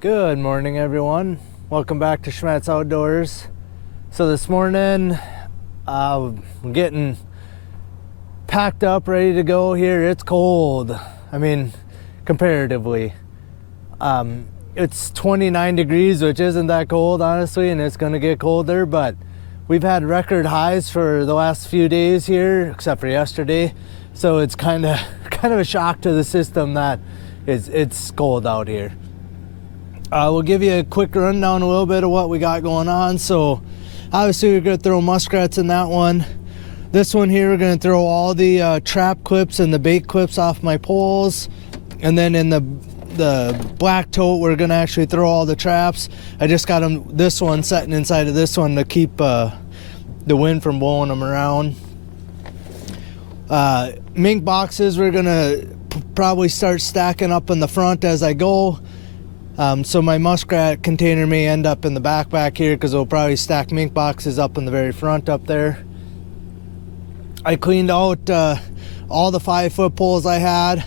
Good morning, everyone. Welcome back to Schmattz Outdoors. So this morning, I'm getting packed up, ready to go here. It's cold. I mean, comparatively. It's 29 degrees, which isn't that cold, honestly, and it's going to get colder, but we've had record highs for the last few days here, except for yesterday. So it's kind of a shock to the system that it's cold out here. We'll give you a quick rundown, a little bit of what we got going on. So obviously we're going to throw muskrats in that one. This one here, we're going to throw all the trap clips and the bait clips off my poles. And then in the black tote, we're going to actually throw all the traps. I just got this one setting inside of this one to keep the wind from blowing them around. Mink boxes, we're going to probably start stacking up in the front as I go. So my muskrat container may end up in the back here because we'll probably stack mink boxes up in the very front up there. I cleaned out all the 5-foot poles I had.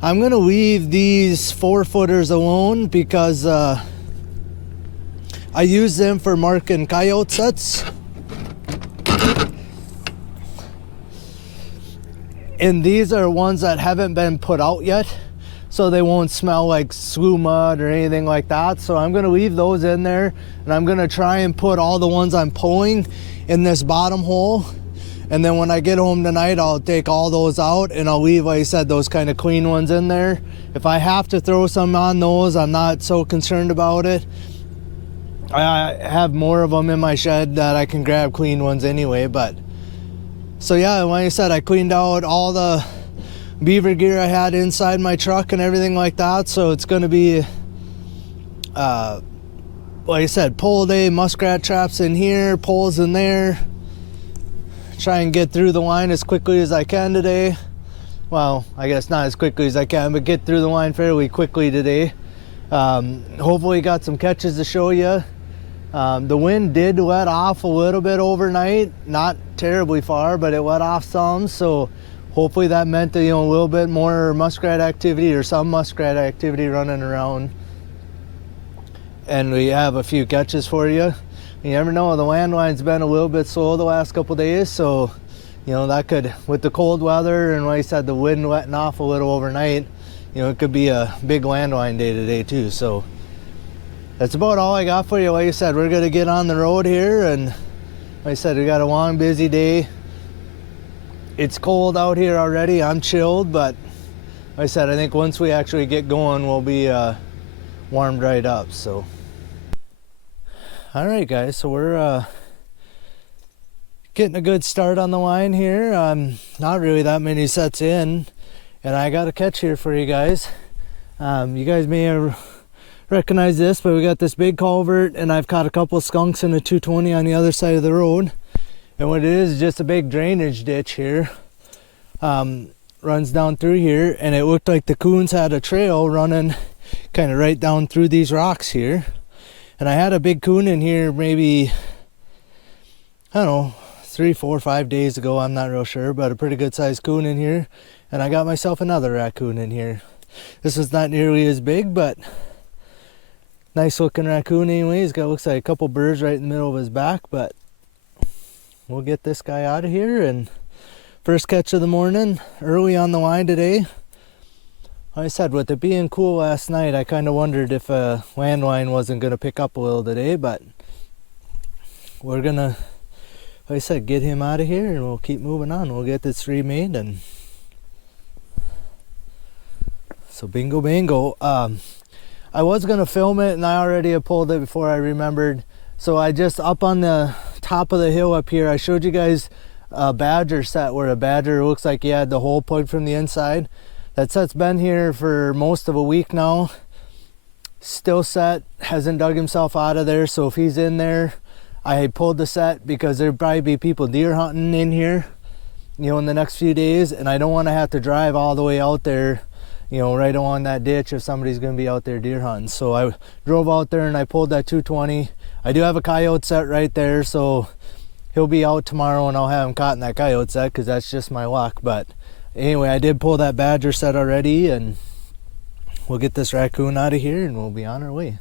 I'm going to leave these 4-footers alone because I use them for marking coyote sets. And these are ones that haven't been put out yet, so they won't smell like slough mud or anything like that. So I'm going to leave those in there, and I'm going to try and put all the ones I'm pulling in this bottom hole. And then when I get home tonight, I'll take all those out and I'll leave, like I said, those kind of clean ones in there. If I have to throw some on those, I'm not so concerned about it. I have more of them in my shed that I can grab clean ones anyway. But so yeah, like I said, I cleaned out all the beaver gear I had inside my truck and everything like that. So it's going to be, like I said, pole day, muskrat traps in here, poles in there. Try and get through the line as quickly as I can today. Well, I guess not as quickly as I can, but get through the line fairly quickly today. Hopefully got some catches to show you. The wind did let off a little bit overnight, not terribly far, but it let off some. So hopefully that meant that, a little bit more muskrat activity or some muskrat activity running around. And we have a few catches for you. You never know, the landline's been a little bit slow the last couple days, so that could, with the cold weather and like I said, the wind letting off a little overnight, it could be a big landline day today too. So that's about all I got for you. Like I said, we're gonna get on the road here, and like I said, we got a long busy day. It's cold out here already. I'm chilled, but like I said, I think once we actually get going, we'll be warmed right up. So all right, guys, so we're getting a good start on the line here. Not really that many sets in, and I got a catch here for you guys. You guys may have recognized this, but we got this big culvert, and I've caught a couple of skunks in a 220 on the other side of the road. And what it is just a big drainage ditch here. Runs down through here, and it looked like the coons had a trail running kind of right down through these rocks here. And I had a big coon in here maybe, I don't know, 3, 4, 5 days ago. I'm not real sure, but a pretty good sized coon in here. And I got myself another raccoon in here. This is not nearly as big, but nice looking raccoon anyway. He's got, looks like a couple burrs right in the middle of his back, but we'll get this guy out of here. And first catch of the morning, early on the line today. Like I said, with it being cool last night, I kind of wondered if a landline wasn't going to pick up a little today, but we're going to, like I said, get him out of here and we'll keep moving on. We'll get this remade. And so bingo bango. I was going to film it, and I already had pulled it before I remembered. So I just, up on the top of the hill up here, I showed you guys a badger set where a badger looks like he had the hole plugged from the inside. That set's been here for most of a week now. Still set, hasn't dug himself out of there. So if he's in there, I pulled the set because there'd probably be people deer hunting in here, in the next few days. And I don't want to have to drive all the way out there, right along that ditch if somebody's going to be out there deer hunting. So I drove out there and I pulled that 220. I do have a coyote set right there, so he'll be out tomorrow and I'll have him caught in that coyote set because that's just my luck. But anyway, I did pull that badger set already, and we'll get this raccoon out of here and we'll be on our way.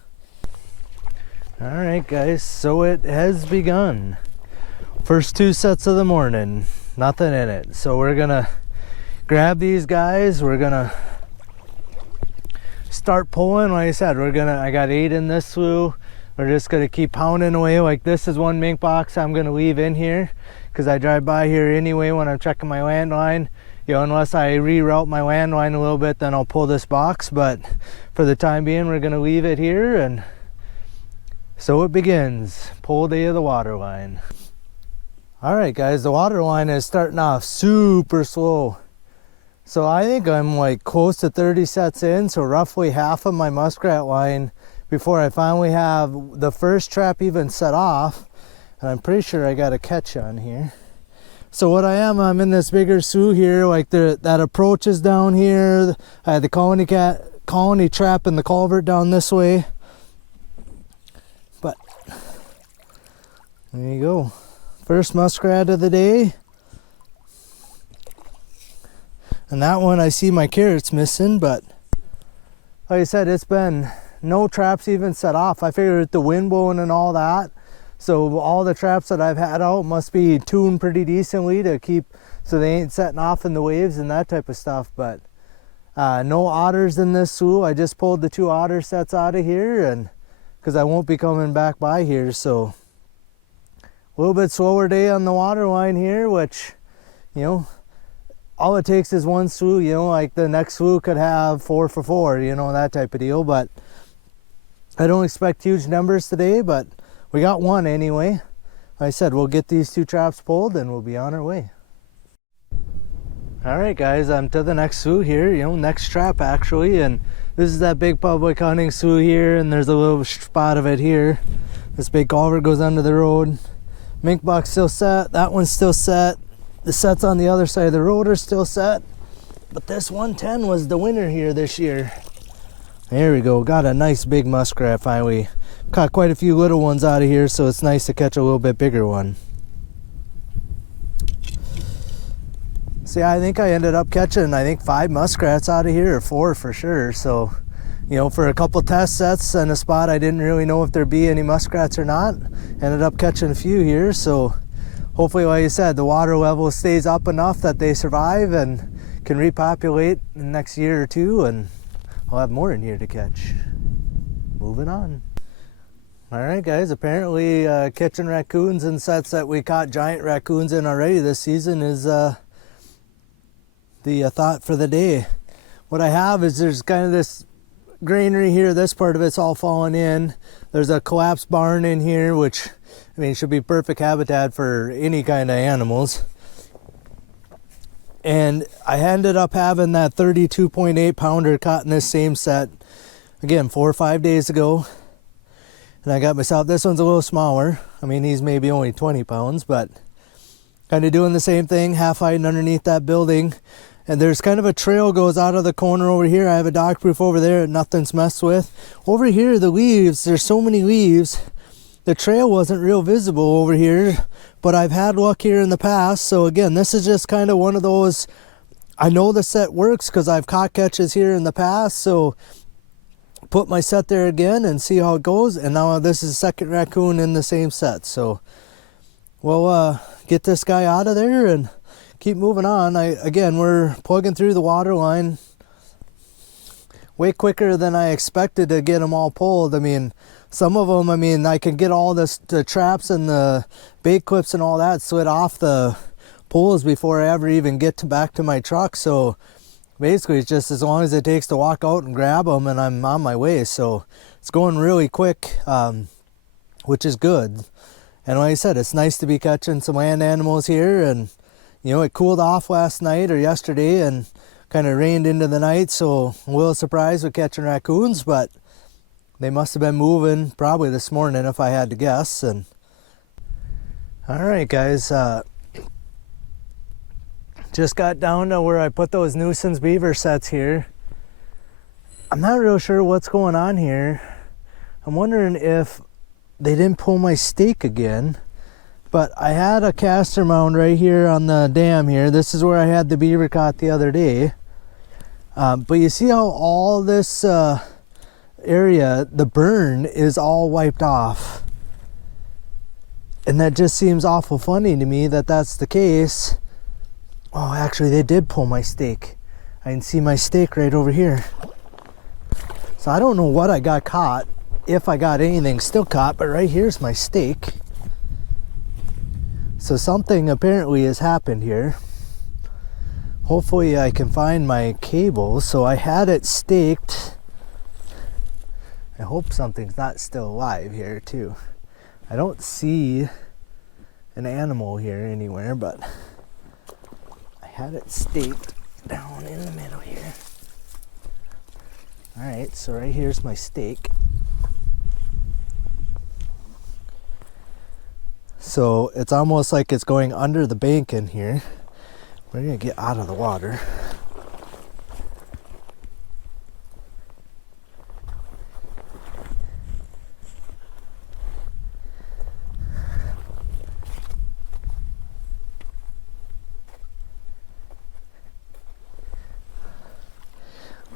All right, guys, so it has begun. First 2 sets of the morning, nothing in it. So we're gonna grab these guys. We're gonna start pulling. Like I said, I got 8 in this slough. We're just gonna keep pounding away. Like, this is one mink box I'm gonna leave in here because I drive by here anyway when I'm checking my landline. You know, unless I reroute my landline a little bit, then I'll pull this box. But for the time being, we're gonna leave it here, and so it begins. Pull day of the water line. All right, guys, the water line is starting off super slow. So I think I'm like close to 30 sets in, so roughly half of my muskrat line before I finally have the first trap even set off. And I'm pretty sure I got a catch on here. So what I'm in this bigger slough here, like that approach is down here. I had the colony trap in the culvert down this way. But there you go. First muskrat of the day. And that one I see my carrots missing, but like I said, it's been no traps even set off. I figured with the wind blowing and all that, so all the traps that I've had out must be tuned pretty decently to keep so they ain't setting off in the waves and that type of stuff. But no otters in this slough. I just pulled the 2 otter sets out of here, and because I won't be coming back by here, so a little bit slower day on the water line here, which, you know, all it takes is one slough. You know, like the next slough could have 4 for 4, you know, that type of deal. But I don't expect huge numbers today, but we got one anyway. Like I said, we'll get these 2 traps pulled and we'll be on our way. All right, guys, I'm to the next slough here, you know, next trap actually, and this is that big public hunting slough here, and there's a little spot of it here. This big culvert goes under the road. Mink box still set, that one's still set. The sets on the other side of the road are still set, but this 110 was the winner here this year. There we go, got a nice big muskrat finally. Caught quite a few little ones out of here, so it's nice to catch a little bit bigger one. See, I think I ended up catching, 5 muskrats out of here, or 4 for sure. So, you know, for a couple test sets and a spot I didn't really know if there'd be any muskrats or not, ended up catching a few here. So hopefully, like I said, the water level stays up enough that they survive and can repopulate in the next year or 2, and I'll have more in here to catch. Moving on. All right, guys, apparently catching raccoons in sets that we caught giant raccoons in already this season is the thought for the day. What I have is there's kind of this granary here. This part of it's all fallen in. There's a collapsed barn in here, which, I mean, should be perfect habitat for any kind of animals. And I ended up having that 32.8 pounder caught in this same set, again, 4 or 5 days ago. And I got myself, this one's a little smaller. I mean, he's maybe only 20 pounds, but kind of doing the same thing, half hiding underneath that building. And there's kind of a trail goes out of the corner over here. I have a dog proof over there, nothing's messed with. Over here, the leaves, there's so many leaves. The trail wasn't real visible over here, but I've had luck here in the past. So again, this is just kind of one of those, I know the set works because I've caught catches here in the past. So put my set there again and see how it goes. And now this is the second raccoon in the same set. So we'll get this guy out of there and keep moving on. Again, we're plugging through the water line way quicker than I expected to get them all pulled. I mean, some of them, I mean, I can get all this, the traps and the bait clips and all that slid off the poles before I ever even get back to my truck. So basically, it's just as long as it takes to walk out and grab them, and I'm on my way. So it's going really quick, which is good. And like I said, it's nice to be catching some land animals here. And you know, it cooled off last night or yesterday and kind of rained into the night, so a little surprised with catching raccoons, but they must have been moving probably this morning if I had to guess. And all right, guys, just got down to where I put those Nuisance Beaver sets here. I'm not real sure what's going on here. I'm wondering if they didn't pull my stake again. But I had a caster mound right here on the dam here. This is where I had the beaver caught the other day. But you see how all this area, the burn is all wiped off. And that just seems awful funny to me that that's the case. Oh, actually they did pull my stake. I can see my stake right over here. So I don't know what I got caught, if I got anything still caught, but right here's my stake. So something apparently has happened here. Hopefully I can find my cable. So I had it staked. I hope something's not still alive here too. I don't see an animal here anywhere, but I had it staked down in the middle here. All right, so right here's my stake. So it's almost like it's going under the bank in here. We're gonna get out of the water.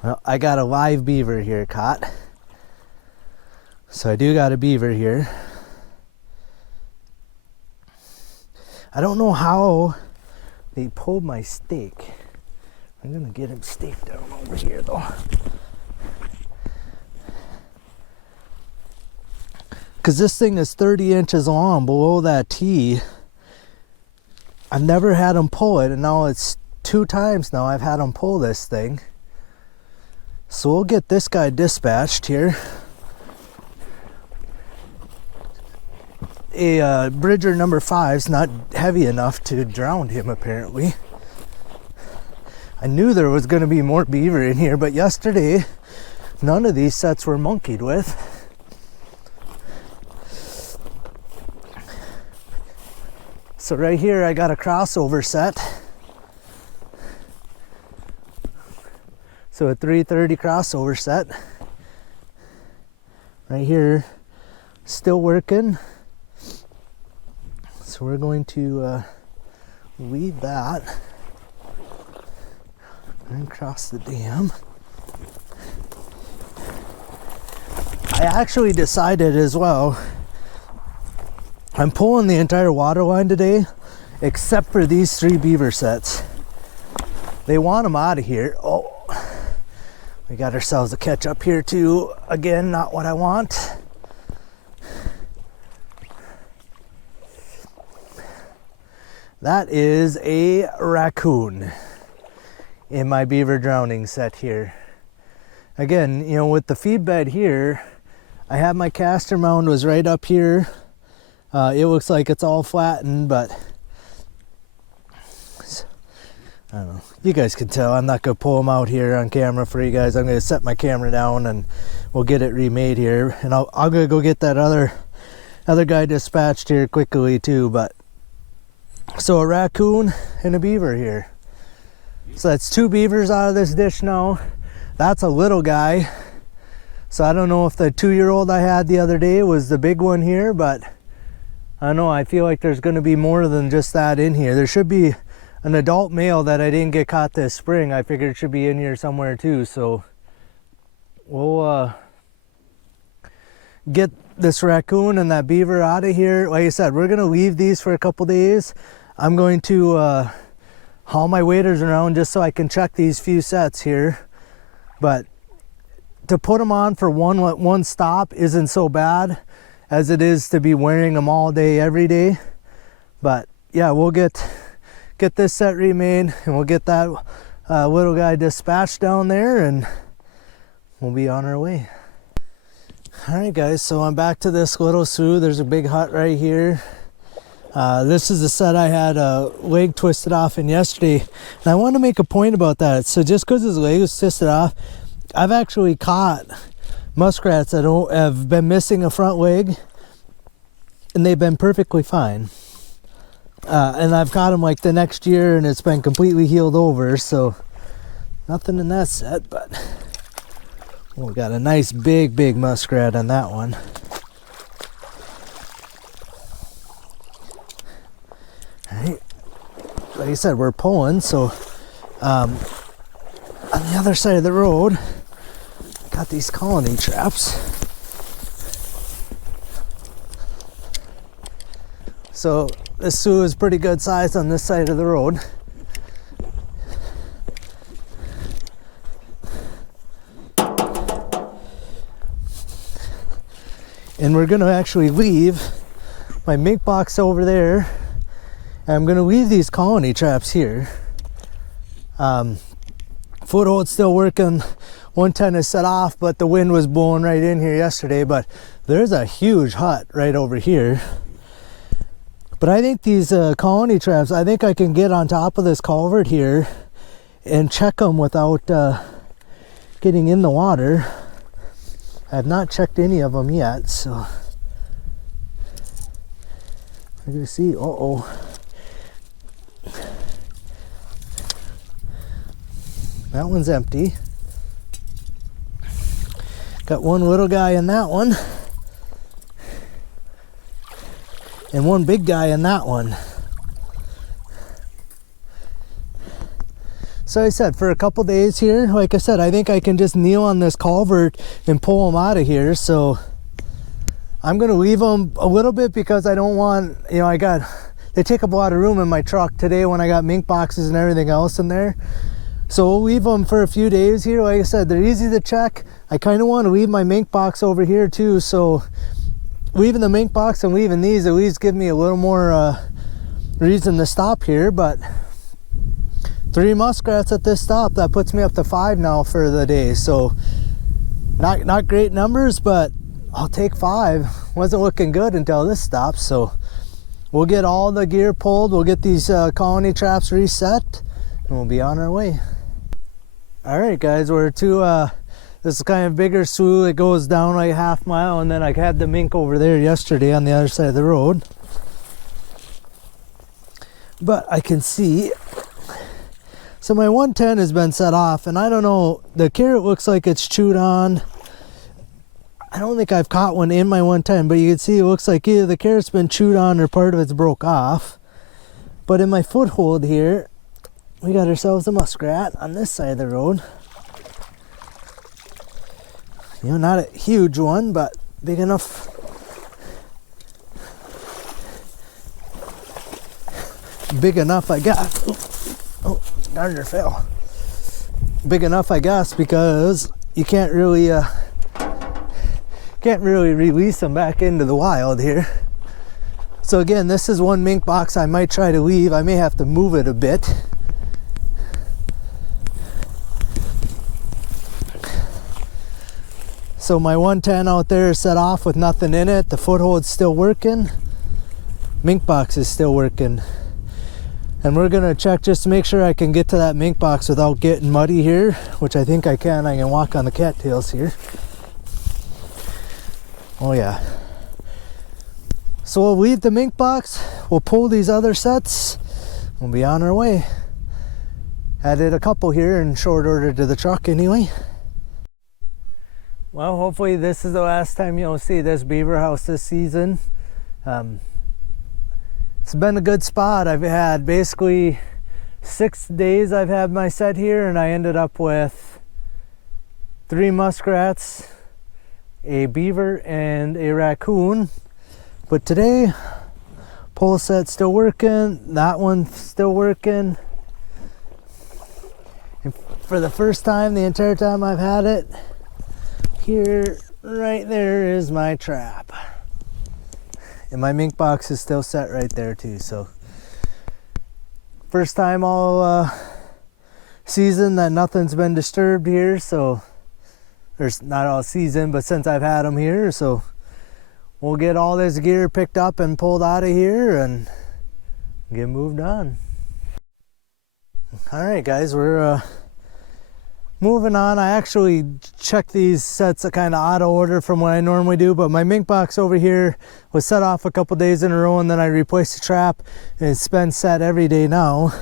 Well, I got a live beaver here caught. So I do got a beaver here. I don't know how they pulled my stake. I'm gonna get him staked down over here though. Cause this thing is 30 inches long below that T. I've never had him pull it, and now it's 2 times now I've had him pull this thing. So we'll get this guy dispatched here. A Bridger number 5's not heavy enough to drown him apparently. I knew there was going to be more beaver in here, but yesterday none of these sets were monkeyed with. So right here I got a crossover set. So a 330 crossover set. Right here, still working. So we're going to leave that and cross the dam. I actually decided as well, I'm pulling the entire water line today, except for these 3 beaver sets. They want them out of here. Oh, we got ourselves a catch up here too. Again, not what I want. That is a raccoon in my beaver drowning set here. Again, you know, with the feed bed here, I have my caster mound was right up here. It looks like it's all flattened, but I don't know. You guys can tell I'm not going to pull them out here on camera for you guys. I'm going to set my camera down and we'll get it remade here. And I'm going to go get that other guy dispatched here quickly too. But so a raccoon and a beaver here. So that's 2 beavers out of this dish now. That's a little guy. So I don't know if the 2-year-old I had the other day was the big one here, but I don't know. I feel like there's going to be more than just that in here. There should be an adult male that I didn't get caught this spring. I figured it should be in here somewhere too. So we'll get this raccoon and that beaver out of here. Like I said, we're going to leave these for a couple days. I'm going to haul my waders around just so I can check these few sets here. But to put them on for one stop isn't so bad as it is to be wearing them all day every day. But yeah, we'll get this set remade and we'll get that little guy dispatched down there and we'll be on our way. All right guys, so I'm back to this little slough. There's a big hut right here. This is the set I had a leg twisted off in yesterday, and I want to make a point about that. So just because his leg was twisted off, I've actually caught muskrats that have been missing a front leg and they've been perfectly fine. And I've caught them like the next year and it's been completely healed over, so nothing in that set. But we got a nice big muskrat on that one. All right, like I said, we're pulling, so on the other side of the road got these colony traps. So this sioux is pretty good size on this side of the road. And we're gonna actually leave my mink box over there. And I'm gonna leave these colony traps here. Foothold's still working. 110 is set off, but the wind was blowing right in here yesterday. But there's a huge hut right over here. But I think these colony traps, I think I can get on top of this culvert here and check them without getting in the water. I have not checked any of them yet, so we're gonna see. Uh-oh. That one's empty. Got one little guy in that one. And one big guy in that one. So I said, for a couple days here, like I said, I think I can just kneel on this culvert and pull them out of here. So I'm gonna leave them a little bit because I don't want, you know, they take up a lot of room in my truck today when I got mink boxes and everything else in there. So we'll leave them for a few days here. Like I said, they're easy to check. I kind of want to leave my mink box over here too. So leaving the mink box and leaving these at least give me a little more reason to stop here. But 3 muskrats at this stop, that puts me up to 5 now for the day. So not great numbers, but I'll take 5. Wasn't looking good until this stop. So we'll get all the gear pulled. We'll get these colony traps reset and we'll be on our way. All right, guys, we're to this is kind of bigger slough. It goes down like a half mile, and then I had the mink over there yesterday on the other side of the road. But I can see. So my 110 has been set off, and I don't know, the carrot looks like it's chewed on. I don't think I've caught one in my 110, but you can see it looks like either the carrot's been chewed on or part of it's broke off. But in my foothold here, we got ourselves a muskrat on this side of the road. You know, not a huge one, but big enough. Big enough, I guess. Oh, darn, it fell. Big enough, I guess, because you can't really release them back into the wild here. So again, this is one mink box I might try to leave. I may have to move it a bit. So my 110 out there is set off with nothing in it. The foothold's still working. Mink box is still working. And we're gonna check just to make sure I can get to that mink box without getting muddy here, which I think I can. I can walk on the cattails here. Oh yeah. So we'll leave the mink box. We'll pull these other sets. We'll be on our way. Added a couple here in short order to the truck anyway. Well, hopefully this is the last time you'll see this beaver house this season. It's been a good spot. I've had basically 6 days I've had my set here, and I ended up with 3 muskrats, a beaver, and a raccoon. But today, pole set's still working, that one's still working. And for the first time, the entire time I've had it, here, right there is my trap. And my mink box is still set right there too. So first time all season that nothing's been disturbed here. So there's not all season, but since I've had them here, so we'll get all this gear picked up and pulled out of here and get moved on. All right, guys, we're moving on. I actually checked these sets kind of out of order from what I normally do, but my mink box over here was set off a couple days in a row, and then I replaced the trap, and it's been set every day now.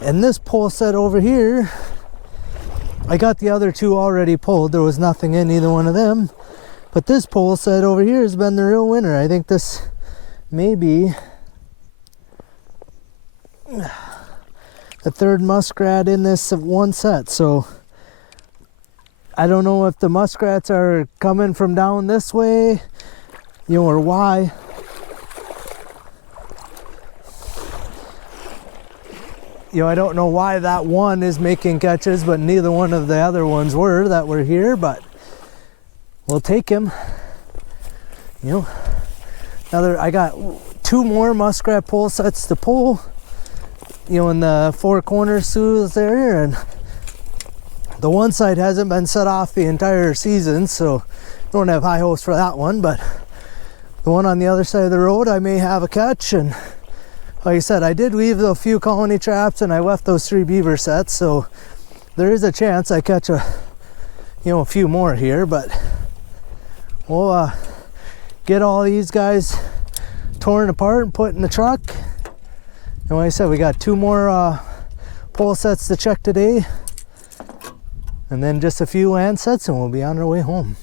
And this pole set over here, I got the other 2 already pulled. There was nothing in either one of them, but this pole set over here has been the real winner. I think this may be the 3rd muskrat in this one set. So I don't know if the muskrats are coming from down this way, you know, or why. you know, I don't know why that one is making catches, but neither one of the other ones were that were here, but we'll take him. You know, I got 2 more muskrat pole sets to pull, you know, in the 4 corner sloughs there, and the one side hasn't been set off the entire season, so don't have high hopes for that one, but the one on the other side of the road I may have a catch. And like I said, I did leave a few colony traps and I left those 3 beaver sets, so there is a chance I catch a few more here, but we'll get all these guys torn apart and put in the truck. And like I said, we got 2 more pole sets to check today, and then just a few land sets, and we'll be on our way home.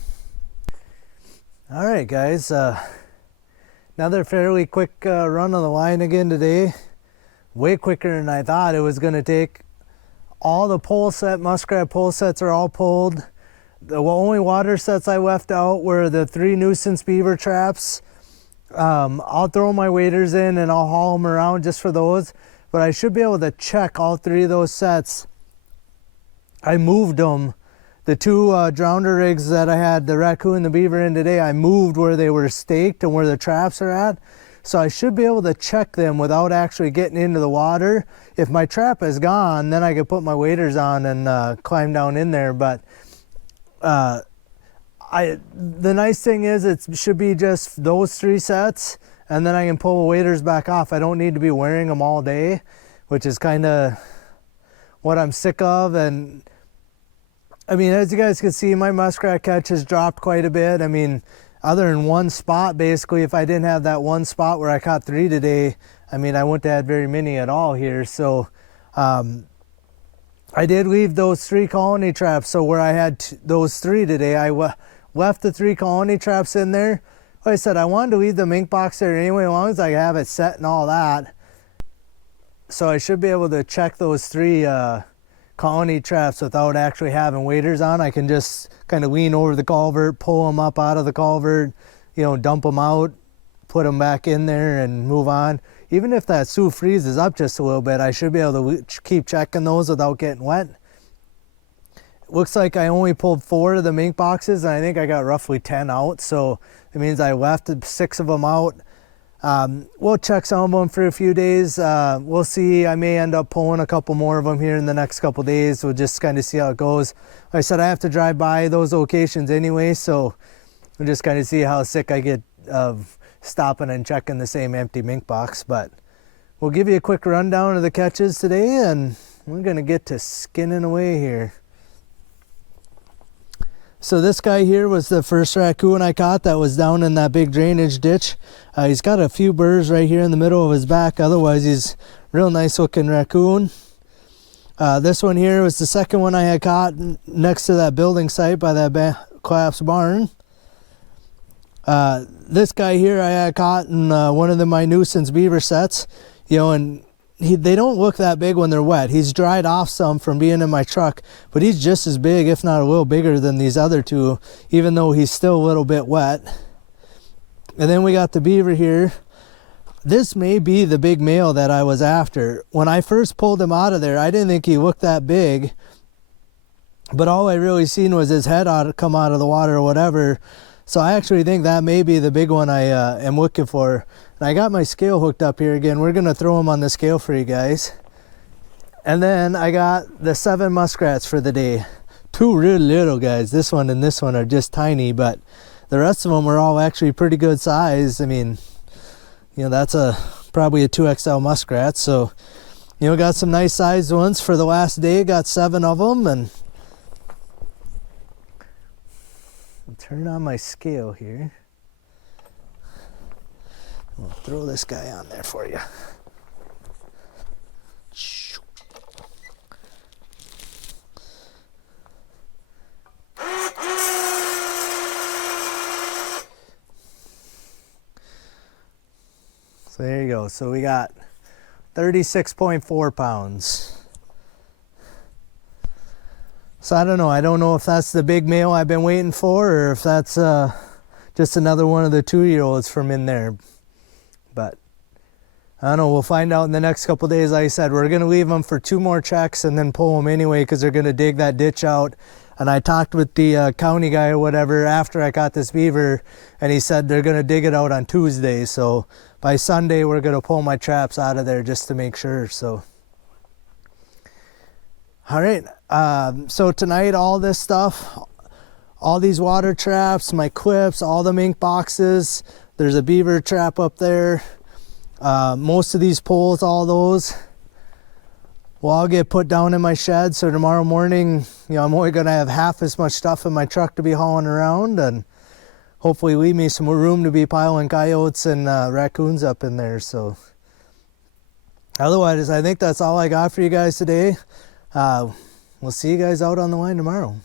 All right, guys, another fairly quick run on the line again today. Way quicker than I thought it was going to take. All the muskrat pole sets are all pulled. The only water sets I left out were the 3 Nuisance Beaver traps. I'll throw my waders in and I'll haul them around just for those, but I should be able to check all 3 of those sets. I moved them. The 2 drowner rigs that I had the Raccoon and the Beaver in today, I moved where they were staked and where the traps are at. So I should be able to check them without actually getting into the water. If my trap is gone, then I could put my waders on and climb down in there. But the nice thing is it should be just those 3 sets, and then I can pull the waders back off. I don't need to be wearing them all day, which is kind of what I'm sick of. And I mean, as you guys can see, my muskrat catch has dropped quite a bit. I mean, other than one spot, basically, if I didn't have that one spot where I caught 3 today, I mean, I wouldn't have had very many at all here. So I did leave those 3 colony traps. So where I had those 3 today, I left the 3 colony traps in there. Like I said, I wanted to leave the mink box there anyway, as long as I have it set and all that. So I should be able to check those 3 colony traps without actually having waders on. I can just kind of lean over the culvert, pull them up out of the culvert, you know, dump them out, put them back in there and move on. Even if that slough freezes up just a little bit, I should be able to keep checking those without getting wet. It looks like I only pulled 4 of the mink boxes, and I think I got roughly 10 out, so it means I left 6 of them out. We'll check some of them for a few days. We'll see. I may end up pulling a couple more of them here in the next couple days. We'll just kind of see how it goes. Like I said, I have to drive by those locations anyway, so we'll just kind of see how sick I get of stopping and checking the same empty mink box. But we'll give you a quick rundown of the catches today, and we're going to get to skinning away here. So this guy here was the first raccoon I caught that was down in that big drainage ditch. He's got a few burrs right here in the middle of his back. Otherwise, he's a real nice looking raccoon. This one here was the second one I had caught next to that building site by that collapsed barn. This guy here I had caught in one of my Nuisance Beaver sets. You know, and they don't look that big when they're wet. He's dried off some from being in my truck, but he's just as big, if not a little bigger than these other 2, even though he's still a little bit wet. And then we got the beaver here. This may be the big male that I was after. When I first pulled him out of there, I didn't think he looked that big, but all I really seen was his head come out of the water or whatever. So I actually think that may be the big one I am looking for. And I got my scale hooked up here again. We're going to throw them on the scale for you guys. And then I got the 7 muskrats for the day. 2 real little guys. This one and this one are just tiny, but the rest of them are all actually pretty good size. I mean, you know, that's probably a 2XL muskrat. So, you know, got some nice sized ones for the last day. Got 7 of them, and I'll turn on my scale here. I'll throw this guy on there for you. So there you go. So we got 36.4 pounds. So I don't know. I don't know if that's the big male I've been waiting for, or if that's just another one of the 2-year-olds from in there. But I don't know, we'll find out in the next couple days. Like I said, we're gonna leave them for 2 more checks and then pull them anyway, because they're gonna dig that ditch out. And I talked with the county guy or whatever after I got this beaver, and he said they're gonna dig it out on Tuesday. So by Sunday, we're gonna pull my traps out of there just to make sure. So, all right. So tonight, all this stuff, all these water traps, my clips, all the mink boxes. There's a beaver trap up there. Most of these poles, all those, will all get put down in my shed. So tomorrow morning, you know, I'm only gonna have half as much stuff in my truck to be hauling around, and hopefully leave me some more room to be piling coyotes and raccoons up in there. So otherwise, I think that's all I got for you guys today. We'll see you guys out on the line tomorrow.